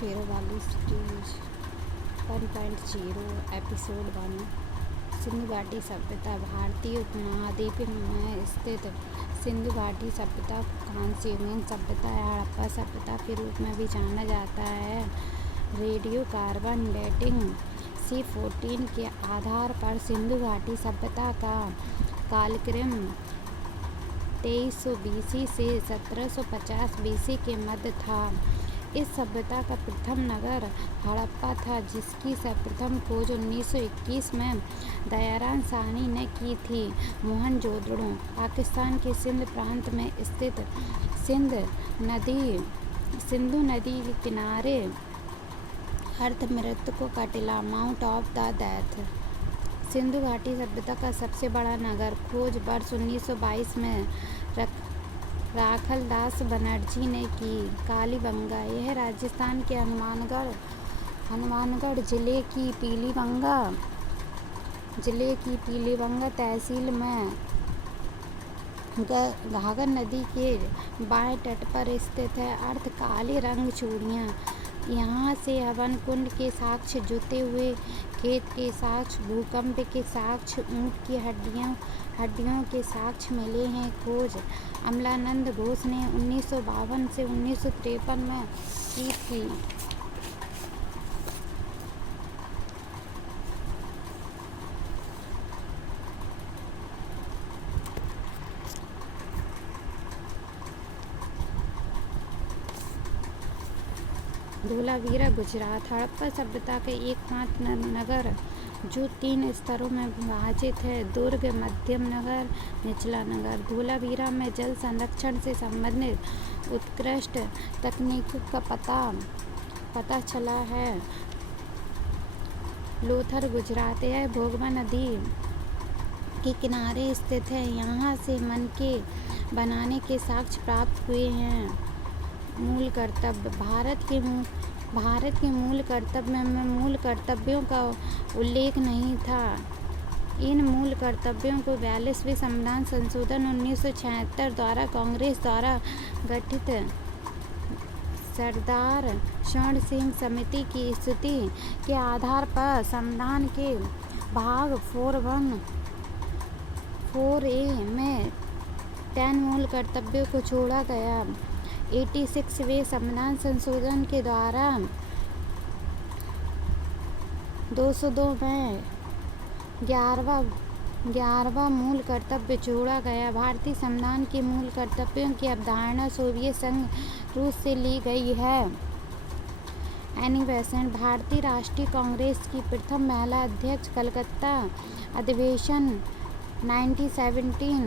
फेरो वाली series 1.0 episode 1 Sindhu घाटी सभ्यता। भारतीय उपमहाद्वीप में स्थित सिंधु घाटी सभ्यता कांस्ययुगीन सभ्यता या हड़प्पा सभ्यता के रूप में भी जाना जाता है। रेडियो कार्बन डेटिंग C14 के आधार पर सिंधु घाटी सभ्यता का कालक्रम 2300 BC से 1750 BC के मध्य था। इस सभ्यता का प्रथम नगर हड़प्पा था, जिसकी सर्वप्रथम खोज 1921 में दयाराम साहनी ने की थी। मोहनजोदड़ो पाकिस्तान के सिंध प्रांत में स्थित सिंधु नदी के किनारे अर्ध मृतकों का टीला mount of the death. Sindhu घाटी सभ्यता का सबसे बड़ा नगर खोज वर्ष 1922 में राखलदास बनर्जी ने की। कालीबंगा यह राजस्थान के हनुमानगढ़ जिले की पीलीबंगा तहसील में घाघर नदी के बाएं तट पर स्थित है। अर्ध काले रंग चूड़ियाँ यहाँ से हवन कुंड के साक्ष्य, जुते हुए खेत के साक्ष्य, भूकंप के साक्ष्य, ऊँट की हड्डियों के साक्ष्य मिले हैं। खोज अमलानंद घोष ने 1952 से 1953 में की थी। धोलावीरा गुजरात हड़प्पा सभ्यता का एकमात्र नगर जो 3 स्तरों में विभाजित है: दुर्ग, मध्यम नगर, निचला नगर। धोलावीरा में जल संरक्षण से संबंधित उत्कृष्ट तकनीकों का पता चला है। लोथर गुजरात यह भोगवा नदी के किनारे स्थित है। यहाँ से मनके बनाने के साक्ष्य प्राप्त हुए हैं। मूल कर्तव्य भारत के मूल कर्तव्य में मूल कर्तव्यों का उल्लेख नहीं था। इन मूल कर्तव्यों को 42वें संविधान संशोधन 1976 द्वारा कांग्रेस द्वारा गठित सरदार स्वर्ण सिंह समिति की स्तुति के आधार पर संविधान के भाग 4A में 10 मूल कर्तव्यों को छोड़ा गया। 86वें संविधान संशोधन के द्वारा 202 में 11वां मूल कर्तव्य जोड़ा गया। भारतीय संविधान के मूल कर्तव्यों की अवधारणा सोवियत संघ रूस से ली गई है। एनी बेसेंट भारतीय राष्ट्रीय कांग्रेस की प्रथम महिला अध्यक्ष, कलकत्ता अधिवेशन 1917।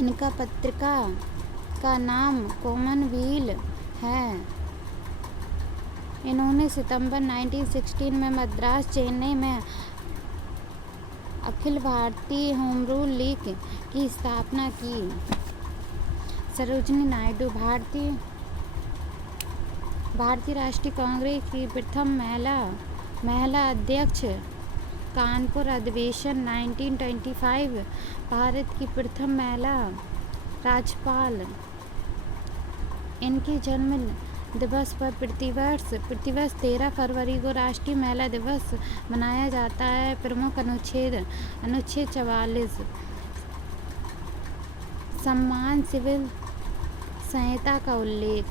इनका पत्रिका का नाम कॉमनवील है। इन्होंने सितंबर 1916 में मद्रास, चेन्नई में Akhil Bharatiya home rule league की स्थापना की। सरोजिनी नायडू भारतीय राष्ट्रीय कांग्रेस की प्रथम महिला अध्यक्ष, कानपुर अधिवेशन 1925। भारत की प्रथम महिला राज्यपाल। इनके जन्म दिवस पर प्रतिवर्ष 13 फरवरी को राष्ट्रीय महिला दिवस मनाया जाता है। प्रमुख अनुच्छेद 44 सम्मान सिविल संहिता का उल्लेख।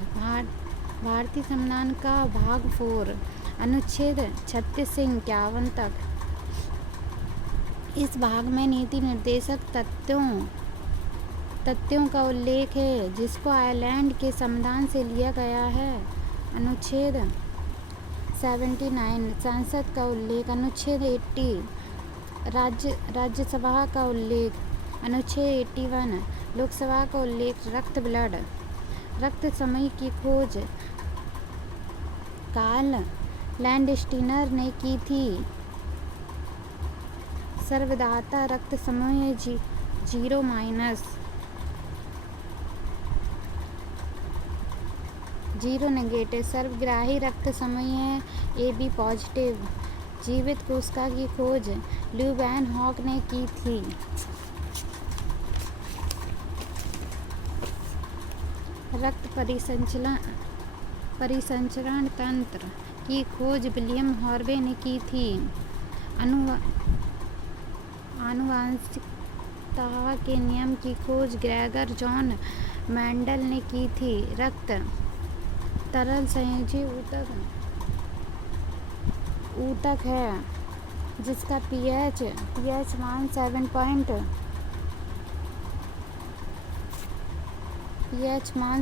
भारतीय संविधान का भाग 4 अनुच्छेद 36 से 51 तक। इस भाग में नीति निर्देशक तथ्यों का उल्लेख है, जिसको आयरलैंड के संविधान से लिया गया है। अनुच्छेद 79 संसद का उल्लेख। अनुच्छेद 80 राज्यसभा का उल्लेख। अनुच्छेद 81 लोकसभा का उल्लेख। रक्त समूह की खोज कार्ल लैंडस्टीनर ने की थी। सर्वदाता रक्त समूह 0 नेगेटिव। सर्वग्राही रक्त समूह AB पॉजिटिव। जीवित कोशिका की खोज ल्यू वैन हॉक ने की थी। रक्त परिसंचलन परिसंचरण तंत्र की खोज विलियम हार्वे ने की थी। आनुवंशिकता के नियम की खोज ग्रेगर जॉन मेंडल ने की थी। रक्त तरल संयोजी ऊतक है जिसका पीएच मान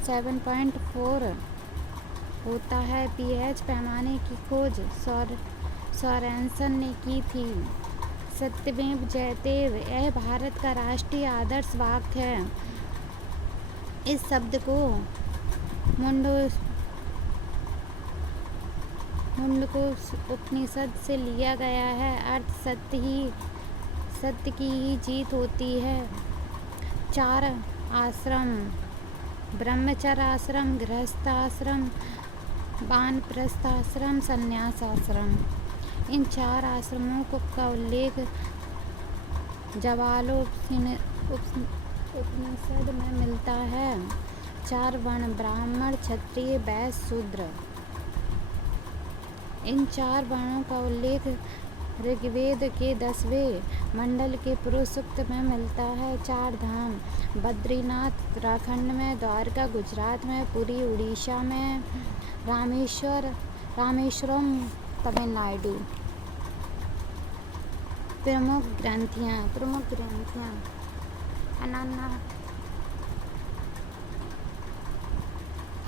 7.4 होता है। पीएच पैमाने की खोज सोरेनसन ने की थी। सत्यमेव जयते यह भारत का राष्ट्रीय आदर्श वाक्य है। इस शब्द को मुंडको उपनिषद से लिया गया है। अर्थ सत्य की ही जीत होती है। 4 आश्रम, ब्रह्मचर्य आश्रम, गृहस्थ आश्रम, वानप्रस्थ आश्रम, संन्यास आश्रम। इन 4 आश्रमों का उल्लेख उपनिषद में मिलता है। 4 वर्ण, ब्राह्मण, क्षत्रिय, वैश्य, शूद्र। इन 4 वर्णों का उल्लेख ऋग्वेद के 10वें मंडल के पुरुष सूक्त में मिलता है। 4 धाम, बद्रीनाथ उत्तराखंड में, द्वारका गुजरात में, पुरी उड़ीसा में, रामेश्वरम तमिलनाडु। प्रमुख ग्रंथियाँ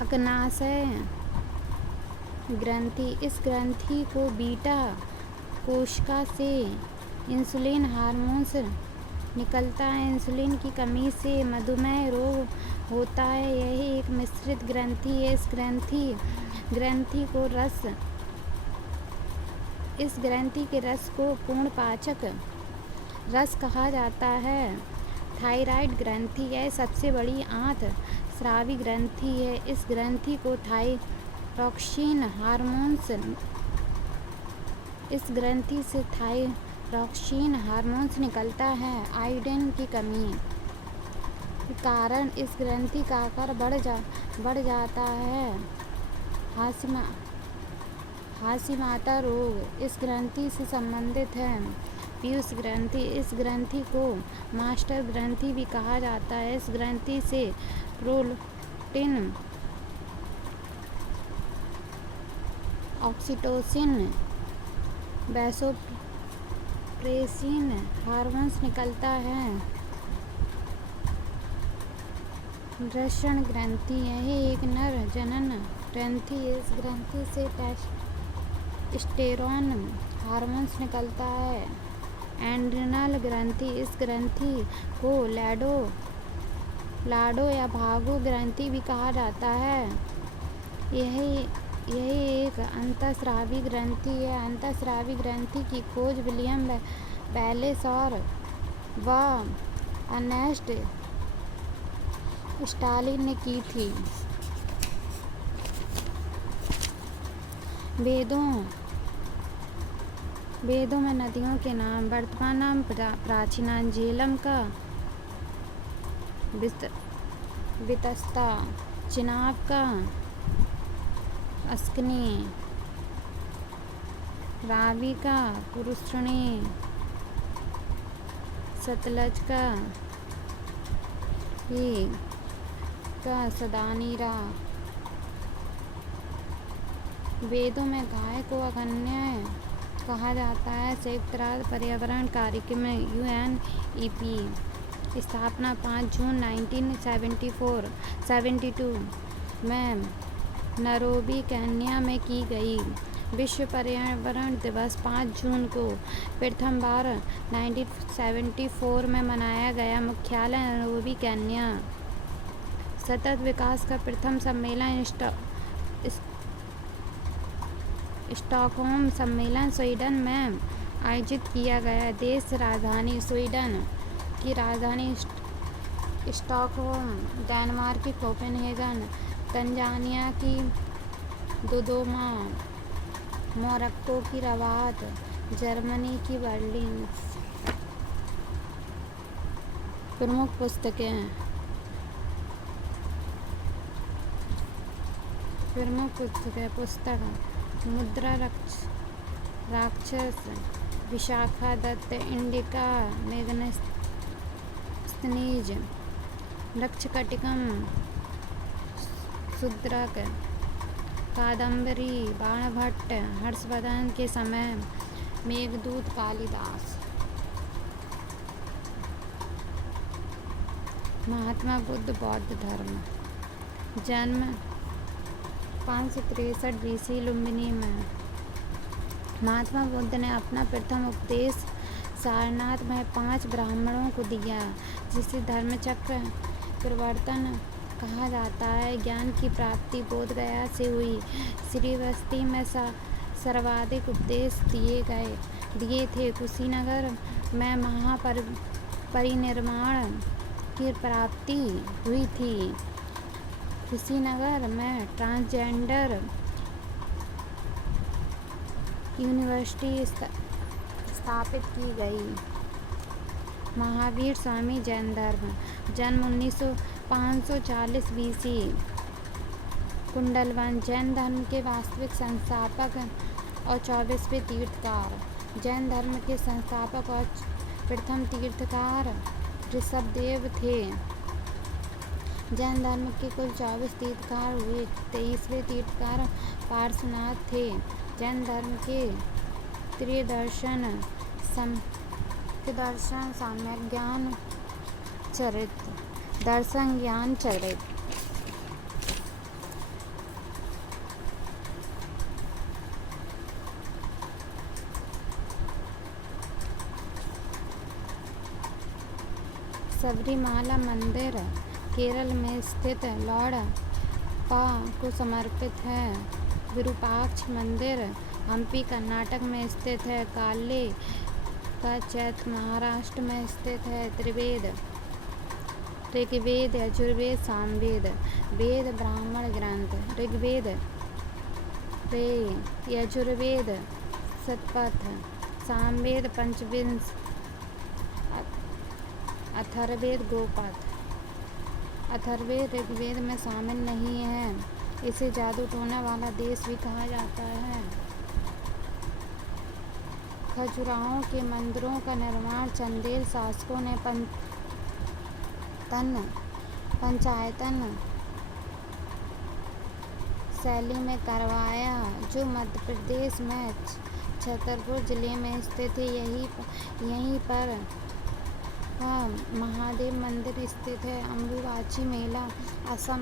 अग्नाशय ग्रंथि। इस ग्रंथि को बीटा कोशिका से इंसुलिन हार्मोन्स निकलता है। इंसुलिन की कमी से मधुमेह रोग होता है। यह एक मिश्रित ग्रंथि है। इस ग्रंथि के रस को पूर्ण पाचक रस कहा जाता है। थायराइड ग्रंथि यह सबसे बड़ी आंत स्रावी ग्रंथि है। इस ग्रंथि को थायरॉक्सिन हार्मोन्स इस ग्रंथि से थायरॉक्सिन हार्मोन्स निकलता है। आयोडीन की कमी के कारण इस ग्रंथि का आकार बढ़ जाता है। हाशीमाता रोग इस ग्रंथि से संबंधित है। पीयूष ग्रंथि, इस ग्रंथि को मास्टर ग्रंथि भी कहा जाता है। इस ग्रंथि से प्रोलैक्टिन, ऑक्सीटोसिन, वैसोप्रेसिन हार्मोन्स निकलता है। वृषण ग्रंथि यह एक नर जनन ग्रंथि है। इस ग्रंथि से टेस्टोस्टेरोन हार्मोन्स निकलता है। एड्रिनल ग्रंथि, इस ग्रंथि को लाडो या भागो ग्रंथि भी कहा जाता है। यह एक अंतःस्रावी ग्रंथि है। अंतःस्रावी ग्रंथि की खोज विलियम वैलेस और अर्नेस्ट स्टालिन ने की थी। वेदों में नदियों के नाम, वर्तमान नाम, प्राचीन झेलम का, वितस्ता, चिनाब का, अस्कनी, रावी का, पुरुषणी, सतलज का, सदानीरा। वेदों में गाय को अग्न्या कहा जाता है। संयुक्त राष्ट्र पर्यावरण कार्यक्रम UNEP स्थापना 5 जून 1972 में नैरोबी केन्या में की गई। विश्व पर्यावरण दिवस 5 जून को प्रथम बार 1974 में मनाया गया। मुख्यालय नैरोबी केन्या। सतत विकास का प्रथम सम्मेलन स्टॉकहोम सम्मेलन स्वीडन में आयोजित किया गया। देश राजधानी स्वीडन की राजधानी स्टॉकहोम, डेनमार्क की कोपेनहेगन, तंजानिया की दोदोमा, मोरक्को की रबात, जर्मनी की बर्लिन। प्रमुख पुस्तकें प्रमुख पुस्तक मुद्रा राक्षस, विशाखा दत्त, इंडिका मैगस्थनीज, रक्षकटिकम, शूद्रक, कादम्बरी, बाणभट्ट, हर्षवर्धन के समय, मेघदूत, कालिदास। महात्मा बुद्ध बौद्ध धर्म। जन्म 563 BC लुम्बिनी में। महात्मा बुद्ध ने अपना प्रथम उपदेश सारनाथ में 5 ब्राह्मणों को दिया, जिसे धर्मचक्र प्रवर्तन कहा जाता है। ज्ञान की प्राप्ति बोधगया से हुई। श्रीवस्ती में सर्वाधिक उपदेश दिए थे। कुशीनगर में महापरिनिर्वाण की प्राप्ति हुई थी। कुशीनगर में ट्रांसजेंडर यूनिवर्सिटी स्थापित की गई। महावीर स्वामी जैन धर्म। जन्म 540 BC कुंडलवन। जैन धर्म के वास्तविक संस्थापक और 24वें तीर्थकार। जैन धर्म के संस्थापक और प्रथम तीर्थकार ऋषभदेव थे। जैन धर्म के कुल 24 तीर्थकार हुए। 23वें तीर्थकार पार्श्वनाथ थे। जैन धर्म के त्रिदर्शन सम्यक ज्ञान चरित्र, दर्शन ज्ञान चरित्र। सबरीमाला मंदिर केरल में स्थित लॉर्ड पा को समर्पित है। विरूपाक्ष मंदिर हम्पी कर्नाटक में स्थित है। काले का चैत्य महाराष्ट्र में स्थित है। त्रिवेद ऋग्वेद, यजुर्वेद, सामवेद। वेद ब्राह्मण ग्रंथ। ऋग्वेद यजुर्वेद शतपथ, सामवेद पंचविंश, अथर्ववेद गोपथ। अथर्ववेद ऋग्वेद में शामिल नहीं है। इसे जादू टोना वाला देश भी कहा जाता है। खजुराहो के मंदिरों का निर्माण चंदेल शासकों ने पंचायतन शैली में करवाया, जो मध्य प्रदेश में छतरपुर जिले में स्थित है। यहीं पर महादेव मंदिर स्थित है। अम्बुबाची मेला असम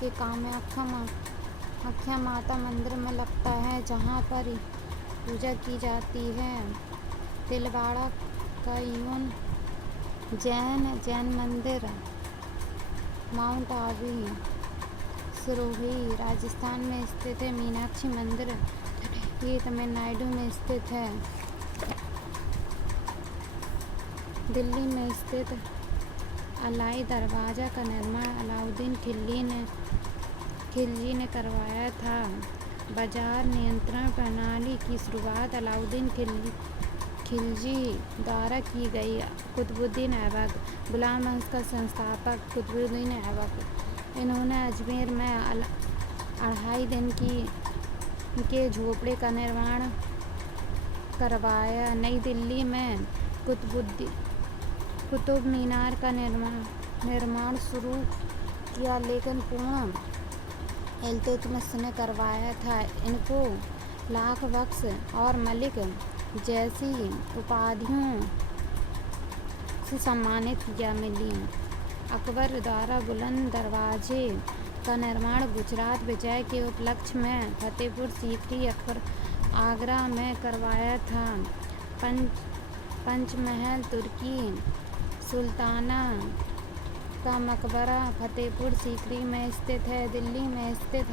के कामाख्या माता मंदिर में लगता है, जहाँ पर पूजा की जाती है। तिलवाड़ा का यून जैन मंदिर। माउंट आबू सिरोही राजस्थान में स्थित है। मीनाक्षी मंदिर ये तमिलनाडु में स्थित है। दिल्ली में स्थित अलाई दरवाज़ा का निर्माण अलाउद्दीन खिलजी ने करवाया था। बाजार नियंत्रण प्रणाली की शुरुआत अलाउद्दीन खिलजी द्वारा की गई। कुतुबुद्दीन ऐबक गुलाम वंश का संस्थापक कुतुबुद्दीन ऐबक। इन्होंने अजमेर में 2.5 दिन के झोपड़े का निर्माण करवाया। नई दिल्ली में कुतुब मीनार का निर्माण शुरू किया, लेकिन पूर्ण इल्तुतमिश ने करवाया था। इनको लाख बख्श और मलिक जैसी उपाधियों से सम्मानित किया मिली। अकबर द्वारा बुलंद दरवाजे का निर्माण गुजरात विजय के उपलक्ष्य में फतेहपुर सीकरी आगरा में करवाया था। पंचमहल तुर्की सुल्ताना का मकबरा फतेहपुर सीकरी में स्थित है। दिल्ली में स्थित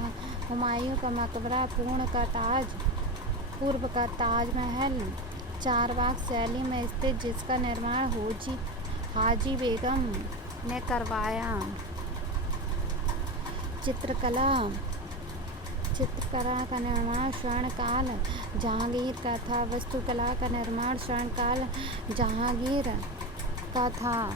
हुमायूं का मकबरा पूर्व का ताजमहल चारबाग शैली में स्थित, जिसका निर्माण हाजी बेगम ने करवाया। चित्रकला का निर्माण स्वर्णकाल जहांगीर का था। वास्तुकला का निर्माण स्वर्णकाल जहांगीर का था।